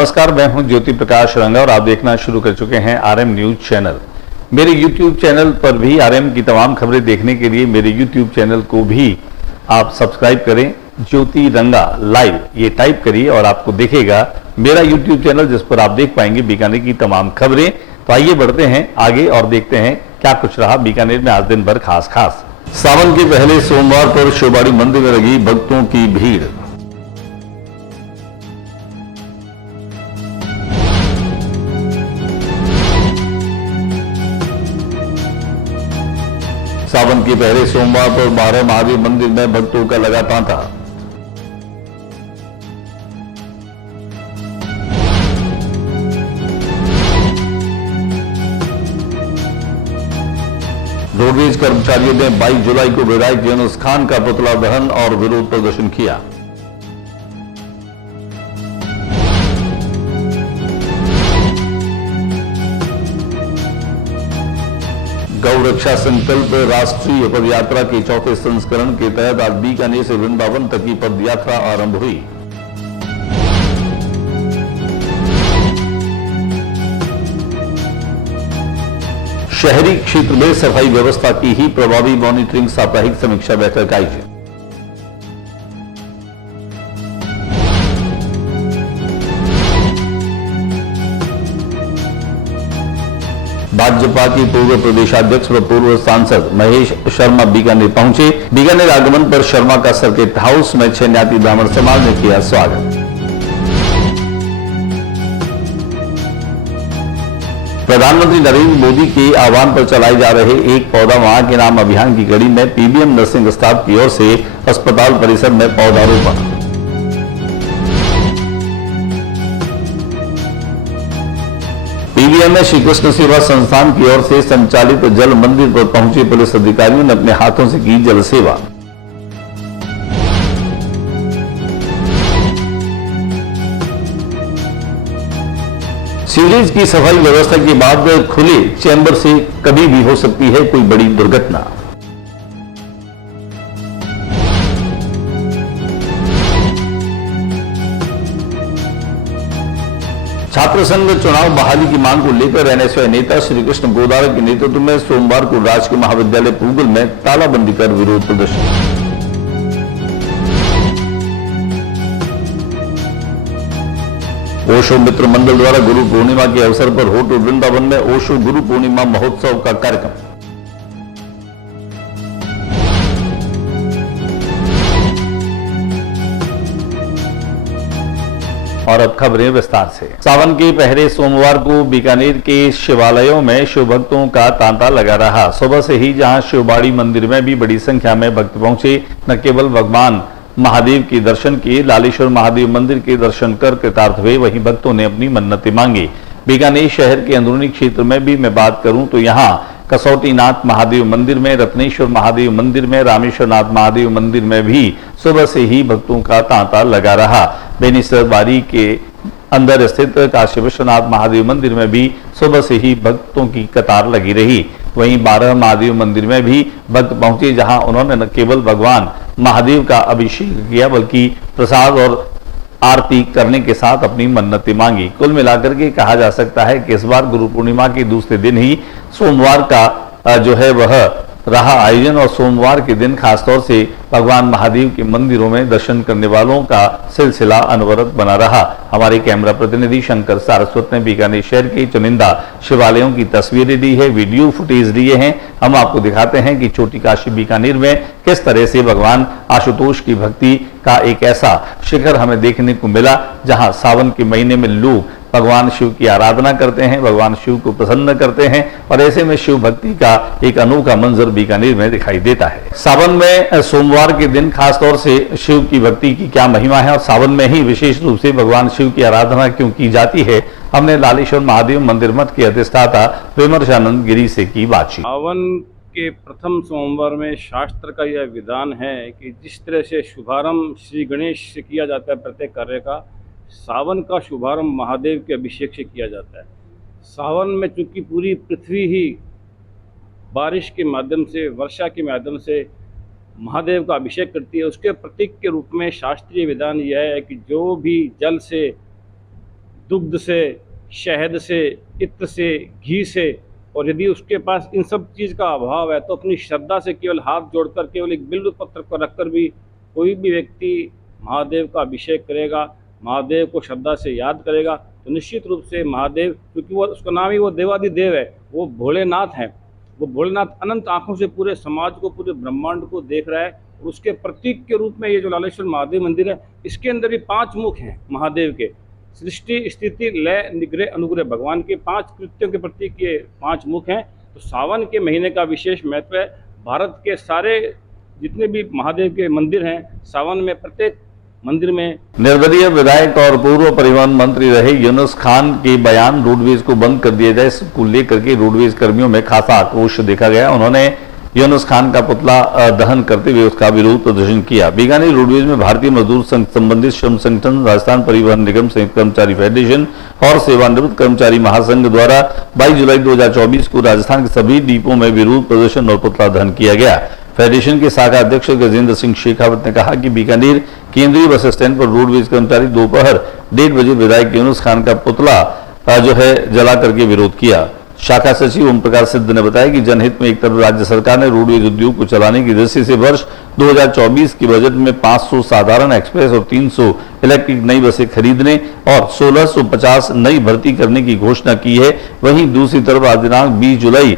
नमस्कार, मैं हूं ज्योति प्रकाश रंगा और आप देखना शुरू कर चुके हैं आरएम न्यूज चैनल। मेरे यूट्यूब चैनल पर भी आरएम की तमाम खबरें देखने के लिए मेरे यूट्यूब चैनल को भी आप सब्सक्राइब करें। ज्योति रंगा लाइव ये टाइप करिए और आपको दिखेगा मेरा यूट्यूब चैनल, जिस पर आप देख पाएंगे बीकानेर की तमाम खबरें। तो आइए बढ़ते हैं आगे और देखते हैं क्या कुछ रहा बीकानेर में आज दिन भर खास। सावन के पहले सोमवार पर शिवबाड़ी मंदिर में लगी भक्तों की भीड़। सावन के पहले सोमवार पर 12 महादेव मंदिर में भक्तों का लगा तांता। रोडवेज कर्मचारियों ने 22 जुलाई को विधायक यूनुस खान का पुतला दहन और विरोध प्रदर्शन किया। गौ रक्षा संकल्प राष्ट्रीय पदयात्रा के चौथे संस्करण के तहत आज बीकानेर से वृंदावन तक की पदयात्रा आरंभ हुई। शहरी क्षेत्र में सफाई व्यवस्था की ही प्रभावी मॉनिटरिंग साप्ताहिक समीक्षा बैठक आयोजित। भाजपा के पूर्व प्रदेशाध्यक्ष व पूर्व सांसद महेश शर्मा बीकानेर पहुंचे। बीकानेर आगमन पर शर्मा का सर्किट हाउस में छन्याती ब्राह्मण समाज ने किया स्वागत। प्रधानमंत्री नरेंद्र मोदी के आह्वान पर चलाए जा रहे एक पौधा माह के नाम अभियान की कड़ी में पीबीएम नर्सिंग स्टाफ की ओर से अस्पताल परिसर में पौधारोपण। पीबीएम में श्री कृष्ण सेवा संस्थान की ओर से संचालित जल मंदिर पर पहुंचे पुलिस अधिकारियों ने अपने हाथों से की जल सेवा। सीवरेज की सफाई व्यवस्था के बाद खुले चैम्बर से कभी भी हो सकती है कोई बड़ी दुर्घटना। छात्र संघ चुनाव बहाली की मांग को लेकर एनएसयूआई नेता श्री कृष्ण गोदारा के नेतृत्व में सोमवार को राजकीय महाविद्यालय पूगल में तालाबंदी कर विरोध प्रदर्शन। ओशो मित्र मंडल द्वारा गुरु पूर्णिमा के अवसर पर होटल वृंदावन में ओशो गुरु पूर्णिमा महोत्सव का कार्यक्रम। और अब खबरें विस्तार से। सावन के पहले सोमवार को बीकानेर के शिवालयों में शिव भक्तों का तांता लगा रहा। सुबह से ही जहां शिवबाड़ी मंदिर में भी बड़ी संख्या में भक्त पहुंचे, न केवल भगवान महादेव के दर्शन किए, लालेश्वर महादेव मंदिर के दर्शन कर कृतार्थ हुए, वहीं भक्तों ने अपनी मन्नतें मांगी। बीकानेर शहर के अंदरूनी क्षेत्र में भी मैं बात करूं तो यहाँ कसौटीनाथ महादेव मंदिर में, रत्नेश्वर महादेव मंदिर में, रामेश्वरनाथ महादेव मंदिर में भी सुबह से ही भक्तों का तांता लगा रहा। बेनीसर बारी के अंदर स्थित काशी विश्वनाथ महादेव मंदिर में भी सुबह से ही भक्तों की कतार लगी रही। वहीं 12 महादेव मंदिर में भी भक्त पहुंचे, जहां उन्होंने न केवल भगवान महादेव का अभिषेक किया बल्कि प्रसाद और आरती करने के साथ अपनी मन्नतें मांगी। कुल मिलाकर के कहा जा सकता है कि इस बार गुरु पूर्णिमा के दूसरे दिन ही सोमवार का जो है वह रहा आयोजन और सोमवार के दिन खासतौर से भगवान महादेव के मंदिरों में दर्शन करने वालों का सिलसिला अनवरत बना रहा। हमारे कैमरा प्रतिनिधि शंकर सारस्वत ने बीकानेर शहर के चुनिंदा शिवालयों की तस्वीरें दी है, वीडियो फुटेज दिए हैं। हम आपको दिखाते हैं कि छोटी काशी बीकानेर में किस तरह से भगवान आशुतोष की भक्ति का एक ऐसा शिखर हमें देखने को मिला, जहां सावन के महीने में लोग भगवान शिव की आराधना करते हैं, भगवान शिव को प्रसन्न करते हैं और ऐसे में शिव भक्ति का एक अनोखा मंजर बीकानेर में दिखाई देता है। सावन में सोमवार के दिन खासतौर से शिव की भक्ति की क्या महिमा है और सावन में ही विशेष रूप से भगवान शिव की आराधना क्यों की जाती है, हमने लालेश्वर महादेव मंदिर मठ के अधिष्ठाता विमर्शानंद गिरी से की बातचीत। सावन के प्रथम सोमवार में शास्त्र का यह विधान है कि जिस तरह से शुभारंभ श्री गणेश से किया जाता है प्रत्येक कार्य का, सावन का शुभारंभ महादेव के अभिषेक से किया जाता है। सावन में चूंकि पूरी पृथ्वी ही बारिश के माध्यम से, वर्षा के माध्यम से महादेव का अभिषेक करती है, उसके प्रतीक के रूप में शास्त्रीय विधान यह है कि जो भी जल से दुग्ध से, शहद से, इत्र से, घी से, और यदि उसके पास इन सब चीज़ का अभाव है तो अपनी श्रद्धा से केवल हाथ जोड़कर केवल एक बिल्व पत्र को रखकर भी कोई भी व्यक्ति महादेव का अभिषेक करेगा, महादेव को श्रद्धा से याद करेगा, तो निश्चित रूप से महादेव, क्योंकि वो उसका नाम ही वो देवादिदेव है, वो भोलेनाथ हैं, वो भोलेनाथ अनंत आँखों से पूरे समाज को, पूरे ब्रह्मांड को देख रहा है। और उसके प्रतीक के रूप में ये जो लालेश्वर महादेव मंदिर है, इसके अंदर भी 5 मुख हैं महादेव के। सृष्टि, स्थिति, लय, निग्रह, अनुग्रह, भगवान के 5 कृत्यों के प्रतीक ये 5 मुख हैं। तो सावन के महीने का विशेष महत्व है। भारत के सारे जितने भी महादेव के मंदिर हैं, सावन में प्रत्येक मंदिर में। निर्दलीय विधायक और पूर्व परिवहन मंत्री रहे यूनुस खान के बयान रोडवेज को बंद कर दिया जाए, इसको लेकर के रोडवेज कर्मियों में खासा आक्रोश देखा गया। उन्होंने यूनुस खान का पुतला दहन करते हुए उसका विरोध प्रदर्शन किया। बीकानेर रोडवेज में भारतीय मजदूर संघ संबंधित श्रम संगठन, राजस्थान परिवहन निगम, संयुक्त कर्मचारी फेडरेशन और सेवानिवृत्त कर्मचारी महासंघ द्वारा 22 जुलाई 2024 को राजस्थान के सभी डिपो में विरोध प्रदर्शन और पुतला दहन किया गया। फेडरेशन के शाखा अध्यक्ष गजेंद्र सिंह शेखावत ने कहा कि बीकानेर केंद्रीय बस स्टैंड पर रोडवेज कर्मचारी दोपहर 1:30 बजे विधायक यूनुस खान का पुतला जो है जला करके विरोध किया। शाखा सचिव ओम प्रकाश सिद्ध ने बताया कि जनहित में एक तरफ राज्य सरकार ने रोडवेज उद्योग को चलाने की दृष्टि से वर्ष 2024 के बजट में 500 साधारण एक्सप्रेस और 300 इलेक्ट्रिक नई बसें खरीदने और 1650 नई भर्ती करने की घोषणा की है। वहीं दूसरी तरफ आज दिनांक 20 जुलाई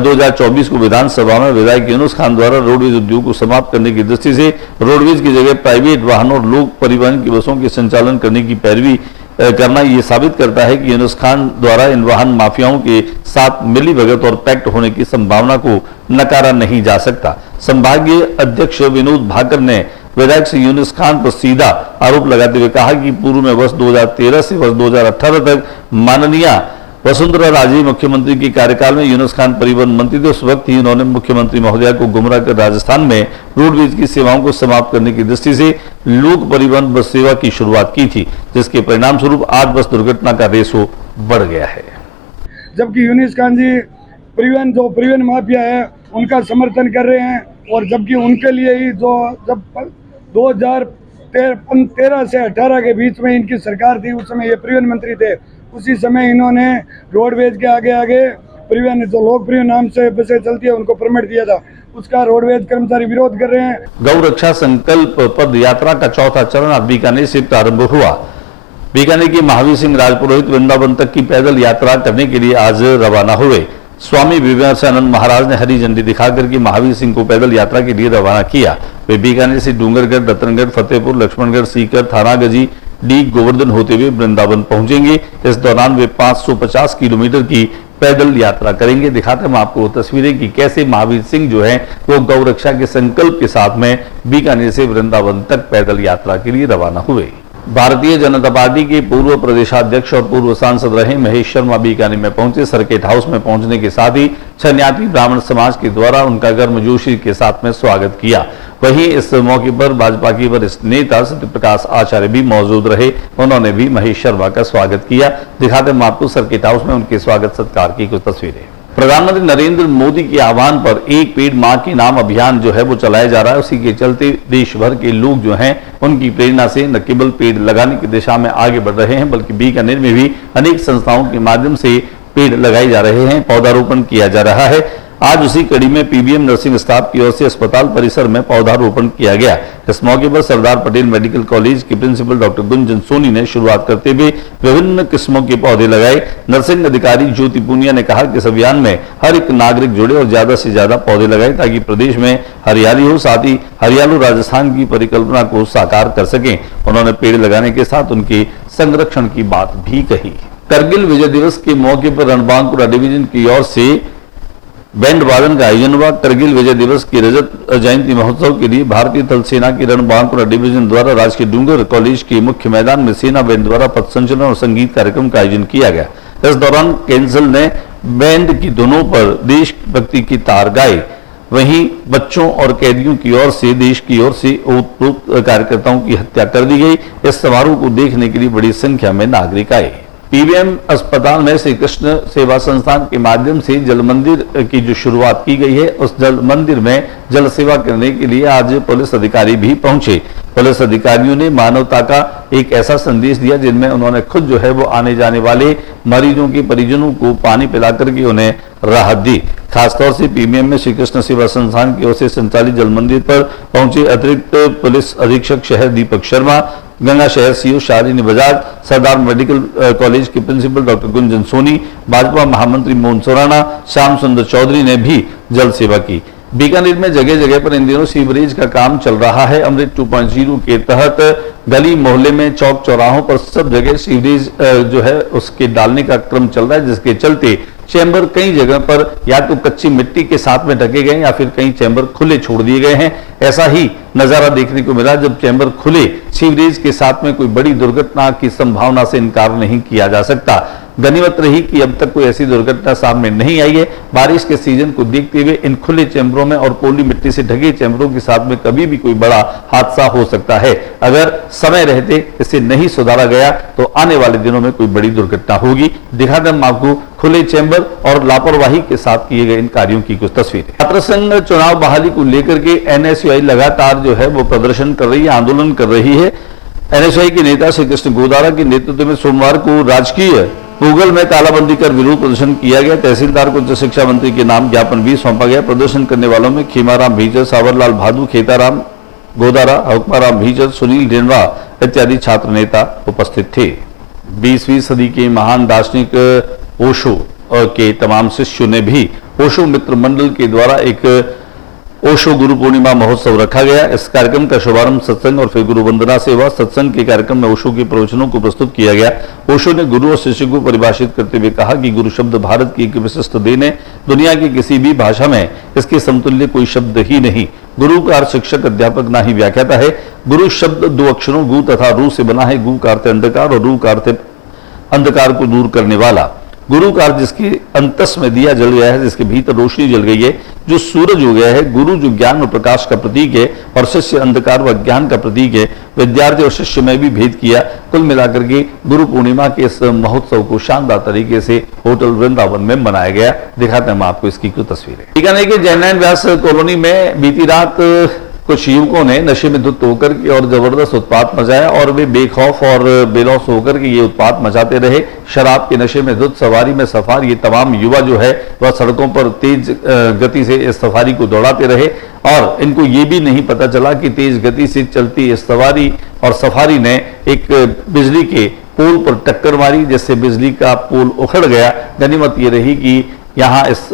2024 को विधानसभा में विधायक यूनुस खान द्वारा रोडवेज उद्योग को समाप्त करने की दृष्टि से रोडवेज की जगह प्राइवेट वाहनों और लोक परिवहन की बसों के संचालन करने की पैरवी करना ये साबित करता है कि यूनुस खान द्वारा इन वाहन माफियाओं के साथ मिलीभगत और पैक्ट होने की संभावना को नकारा नहीं जा सकता। संभागीय अध्यक्ष विनोद भाकर ने विधायक से यूनुस खान पर सीधा आरोप लगाते हुए कहा कि पूर्व में वर्ष 2013 से वर्ष 2018 तक माननीय वसुंधरा राजे मुख्यमंत्री के कार्यकाल में यूनुस खान परिवहन मंत्री थे। उस वक्त ही उन्होंने मुख्यमंत्री महोदया को गुमराह कर राजस्थान में रोडवेज की सेवाओं को समाप्त करने की दृष्टि से लोक परिवहन बस सेवा की शुरुआत की थी, जिसके परिणाम स्वरूप आज बस दुर्घटना का रेशो बढ़ गया है। जबकि यूनुस खान जी परिवहन माफिया है उनका समर्थन कर रहे हैं, और जबकि उनके लिए ही जब 2013 से 18 के बीच में इनकी सरकार थी, उस समय ये परिवहन मंत्री थे, उसी समय इन्होंने रोडवेज के आगे परिवहन जो लोक परिवहन नाम से बसें चलती है उनको परमिट दिया था, उसका रोडवेज कर्मचारी विरोध कर रहे हैं। गौ रक्षा संकल्प पद यात्रा का चौथा चरण आज बीकानेर से प्रारंभ हुआ। बीकानेर के महावीर सिंह राजपुरोहित वृंदावन तक की पैदल यात्रा करने के लिए आज रवाना हुए। स्वामी विवेकानंद महाराज ने हरी झंडी दिखाकर के महावीर सिंह को पैदल यात्रा के लिए रवाना किया। वे बीकानेर से डूंगरगढ़, रतनगढ़, फतेहपुर, लक्ष्मणगढ़, सीकर, थानागजी, डी गोवर्धन होते हुए वृंदावन पहुंचेंगे। इस दौरान वे 550 किलोमीटर की पैदल यात्रा करेंगे। दिखाते हैं आपको तस्वीरें कि कैसे महावीर सिंह जो है वो गौ रक्षा के संकल्प के साथ में बीकानेर से वृंदावन तक पैदल यात्रा के लिए रवाना हुए। भारतीय जनता पार्टी के पूर्व प्रदेशाध्यक्ष और पूर्व सांसद रहे महेश शर्मा बीकानेर में पहुंचे। सर्किट हाउस में पहुंचने के साथ ही छन्याती ब्राह्मण समाज के द्वारा उनका गर्मजोशी के साथ में स्वागत किया। वहीं इस मौके पर भाजपा के वरिष्ठ नेता सत्यप्रकाश आचार्य भी मौजूद रहे। उन्होंने भी महेश शर्मा का स्वागत किया। दिखाते हैं आपको सर्किट हाउस में उनके स्वागत सत्कार की कुछ तस्वीरें। प्रधानमंत्री नरेंद्र मोदी के आह्वान पर एक पेड़ मां के नाम अभियान जो है वो चलाया जा रहा है। उसी के चलते देश भर के लोग जो हैं उनकी प्रेरणा से न केवल पेड़ लगाने की दिशा में आगे बढ़ रहे हैं, बल्कि बीकानेर में भी अनेक संस्थाओं के माध्यम से पेड़ लगाए जा रहे हैं, पौधारोपण किया जा रहा है। आज उसी कड़ी में पीबीएम नर्सिंग स्टाफ की ओर से अस्पताल परिसर में पौधारोपण किया गया। इस मौके पर सरदार पटेल मेडिकल कॉलेज के प्रिंसिपल डॉक्टर गुंजन सोनी ने शुरुआत करते हुए विभिन्न किस्मों के पौधे लगाए। नर्सिंग अधिकारी ज्योति पुनिया ने कहा कि इस अभियान में हर एक नागरिक जुड़े और ज्यादा से ज्यादा पौधे लगाए ताकि प्रदेश में हरियाली हो, साथ ही हरियालू राजस्थान की परिकल्पना को साकार कर सकें। उन्होंने पेड़ लगाने के साथ उनके संरक्षण की बात भी कही। करगिल विजय दिवस के मौके पर रणबांकुरा डिवीजन की ओर से बैंड वादन का आयोजन हुआ। करगिल विजय दिवस की रजत जयंती महोत्सव के लिए भारतीय थल सेना की रणबांकुरा डिवीजन द्वारा राजकीय डूंगर कॉलेज के मुख्य मैदान में सेना बैंड द्वारा पथ संचलन और संगीत कार्यक्रम का आयोजन किया गया। इस दौरान कैंसल ने बैंड की धुनों पर देशभक्ति की तार गाए। वहीं बच्चों और कैदियों की ओर से देश की ओर से ओतप्रोत कार्यकर्ताओं की हत्या कर दी गई। इस समारोह को देखने के लिए बड़ी संख्या में नागरिक आए। पीबीएम अस्पताल में श्री कृष्ण सेवा संस्थान के माध्यम से जल मंदिर की जो शुरुआत की गई है, उस जल मंदिर में जल सेवा करने के लिए आज पुलिस अधिकारी भी पहुंचे। पुलिस अधिकारियों ने मानवता का एक ऐसा संदेश दिया जिनमें उन्होंने खुद जो है वो आने जाने वाले मरीजों के परिजनों को पानी पिलाकर के उन्हें राहत दी। खासतौर से पीबीएम में श्री कृष्ण सेवा संस्थान की ओर से संचालित जल मंदिर पर पहुंचे अतिरिक्त पुलिस अधीक्षक शहर दीपक शर्मा, गंगा शहर सीओ शालिनी बजाज, सरदार मेडिकल कॉलेज के प्रिंसिपल डॉक्टर गुंजन सोनी, भाजपा महामंत्री मोहन सुराना, श्याम सुंदर चौधरी ने भी जल सेवा की। बीकानेर में जगह जगह पर इन दिनों सीवरेज का काम चल रहा है। अमृत 2.0 के तहत गली मोहल्ले में चौक चौराहों पर सब जगह सीवरेज जो है उसके डालने का क्रम चल रहा है, जिसके चलते चैम्बर कई जगह पर या तो कच्ची मिट्टी के साथ में ढके गए या फिर कई चैम्बर खुले छोड़ दिए गए हैं। ऐसा ही नजारा देखने को मिला जब चैम्बर खुले सीवरेज के साथ में कोई बड़ी दुर्घटना की संभावना से इनकार नहीं किया जा सकता। गनीमत रही कि अब तक कोई ऐसी दुर्घटना सामने नहीं आई है। बारिश के सीजन को देखते हुए इन खुले चैम्बरों में और पोली मिट्टी से ढके चैम्बरों के साथ में कभी भी कोई बड़ा हादसा हो सकता है। अगर समय रहते इसे नहीं सुधारा गया तो आने वाले दिनों में कोई बड़ी दुर्घटना होगी। दिखाते हम आपको खुले चैम्बर और लापरवाही के साथ किए गए इन कार्यों की कुछ तस्वीरें। छात्र संघ चुनाव बहाली को लेकर के एनएसयूआई लगातार जो है वो प्रदर्शन कर रही है, आंदोलन कर रही है। एनएसयूआई के नेता श्री कृष्ण गोदारा के नेतृत्व में सोमवार को राजकीय गूगल में तालाबंदी कर विरोध प्रदर्शन किया गया। तहसीलदार को उच्च शिक्षा मंत्री के नाम ज्ञापन भी सौंपा गया। प्रदर्शन करने वालों में खीमाराम भीचर, सावरलाल भादू, खेताराम गोदारा, हुक्माराम भीचर, सुनील डेनवा इत्यादि छात्र नेता उपस्थित थे। 20वीं सदी के महान दार्शनिक ओशो के तमाम शिष्यों ने भी ओशो मित्र मंडल के द्वारा एक ओशो गुरु पूर्णिमा महोत्सव रखा गया। इस कार्यक्रम का शुभारंभ सत्संग और फिर गुरु वंदना से हुआ। सत्संग के कार्यक्रम में ओशो के प्रवचनों को प्रस्तुत किया गया। ओशो ने गुरु और शिष्य को परिभाषित करते हुए कहा कि गुरु शब्द भारत की एक विशिष्ट देन है। दुनिया की किसी भी भाषा में इसके समतुल्य कोई शब्द ही नहीं। गुरु का अर्थ शिक्षक, अध्यापक ना ही व्याख्याता है। गुरु शब्द दो अक्षरों गु तथा रू से बना है। गु का अर्थ अंधकार और रू का अर्थ अंधकार को दूर करने वाला। गुरु का अर्थ जिसके अंतस में दिया जल गया है, जिसके भीतर रोशनी जल गई है, जो सूरज हो गया है। गुरु जो ज्ञान और प्रकाश का प्रतीक है और शिष्य अंधकार व ज्ञान का प्रतीक है। विद्यार्थी और शिष्य में भी भेद किया। कुल मिलाकर के गुरु पूर्णिमा के इस महोत्सव को शानदार तरीके से होटल वृंदावन में मनाया गया। दिखाते हैं हम आपको इसकी कुछ तस्वीरें। बीकानेर के जयनारायण व्यास कॉलोनी में बीती रात कुछ युवकों ने नशे में धुत होकर के और जबरदस्त उत्पात मचाया और वे बेखौफ और बेलौस होकर के ये उत्पात मचाते रहे। शराब के नशे में धुत सवारी में सफार ये तमाम युवा जो है वह सड़कों पर तेज गति से इस सफारी को दौड़ाते रहे और इनको ये भी नहीं पता चला कि तेज गति से चलती इस सवारी और सफारी ने एक बिजली के पोल पर टक्कर मारी, जिससे बिजली का पोल उखड़ गया। गनीमत ये रही कि यहाँ इस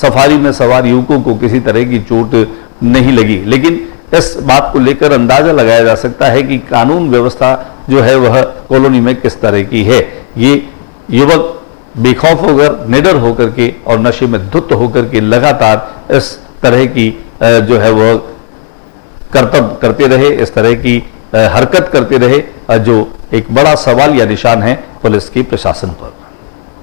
सफारी में सवार युवकों को किसी तरह की चोट नहीं लगी, लेकिन इस बात को लेकर अंदाजा लगाया जा सकता है कि कानून व्यवस्था जो है वह कॉलोनी में किस तरह की है। ये युवक बेखौफ होकर, निडर होकर के और नशे में धुत होकर के लगातार इस तरह की जो है वह करतब करते रहे, इस तरह की हरकत करते रहे, जो एक बड़ा सवाल या निशान है पुलिस की प्रशासन पर।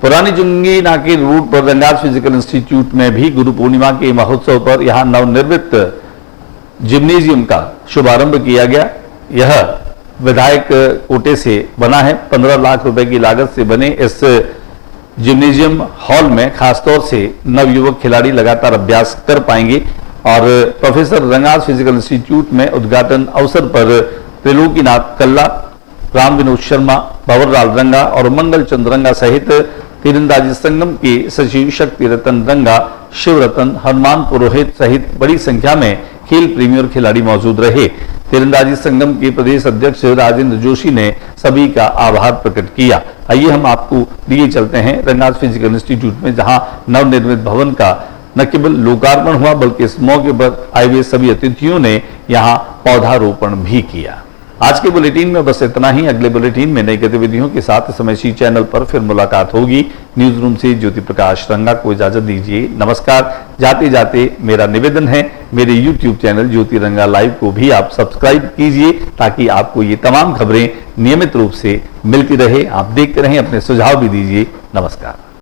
पुरानी जुंगी नाके रूट पर रंगास फिजिकल इंस्टीट्यूट में भी गुरु पूर्णिमा के महोत्सव पर यहां नवनिर्मित जिम्नेजियम का शुभारंभ किया गया। यह विधायक कोटे से बना है। 15 लाख रुपए की लागत से बने इस जिम्नेजियम हॉल में खासतौर से नवयुवक खिलाड़ी लगातार अभ्यास कर पाएंगे और प्रोफेसर रंगास फिजिकल इंस्टीट्यूट में उद्घाटन अवसर पर त्रिलोकीनाथ कल्ला, राम विनोद शर्मा, भंवरलाल रंगा और मंगल चंद रंगा सहित तीरंदाजी संगम के सचिव शक्ति रतन रंगा, शिव रतन, हनुमान पुरोहित सहित बड़ी संख्या में खेल प्रेमी और खिलाड़ी मौजूद रहे। तीरंदाजी संगम के प्रदेश अध्यक्ष राजेंद्र जोशी ने सभी का आभार प्रकट किया। आइए हम आपको लिए चलते हैं रंगास फिजिकल इंस्टीट्यूट में, जहां नवनिर्मित भवन का न केवल लोकार्पण हुआ बल्कि इस मौके पर आए हुए सभी अतिथियों ने यहाँ पौधारोपण भी किया। आज के बुलेटिन में बस इतना ही। अगले बुलेटिन में नई गतिविधियों के साथ इस समय इसी चैनल पर फिर मुलाकात होगी। न्यूज रूम से ज्योति प्रकाश रंगा को इजाजत दीजिए। नमस्कार। जाते जाते मेरा निवेदन है, मेरे यूट्यूब चैनल ज्योति रंगा लाइव को भी आप सब्सक्राइब कीजिए ताकि आपको ये तमाम खबरें नियमित रूप से मिलती रहे। आप देखते रहें, अपने सुझाव भी दीजिए। नमस्कार।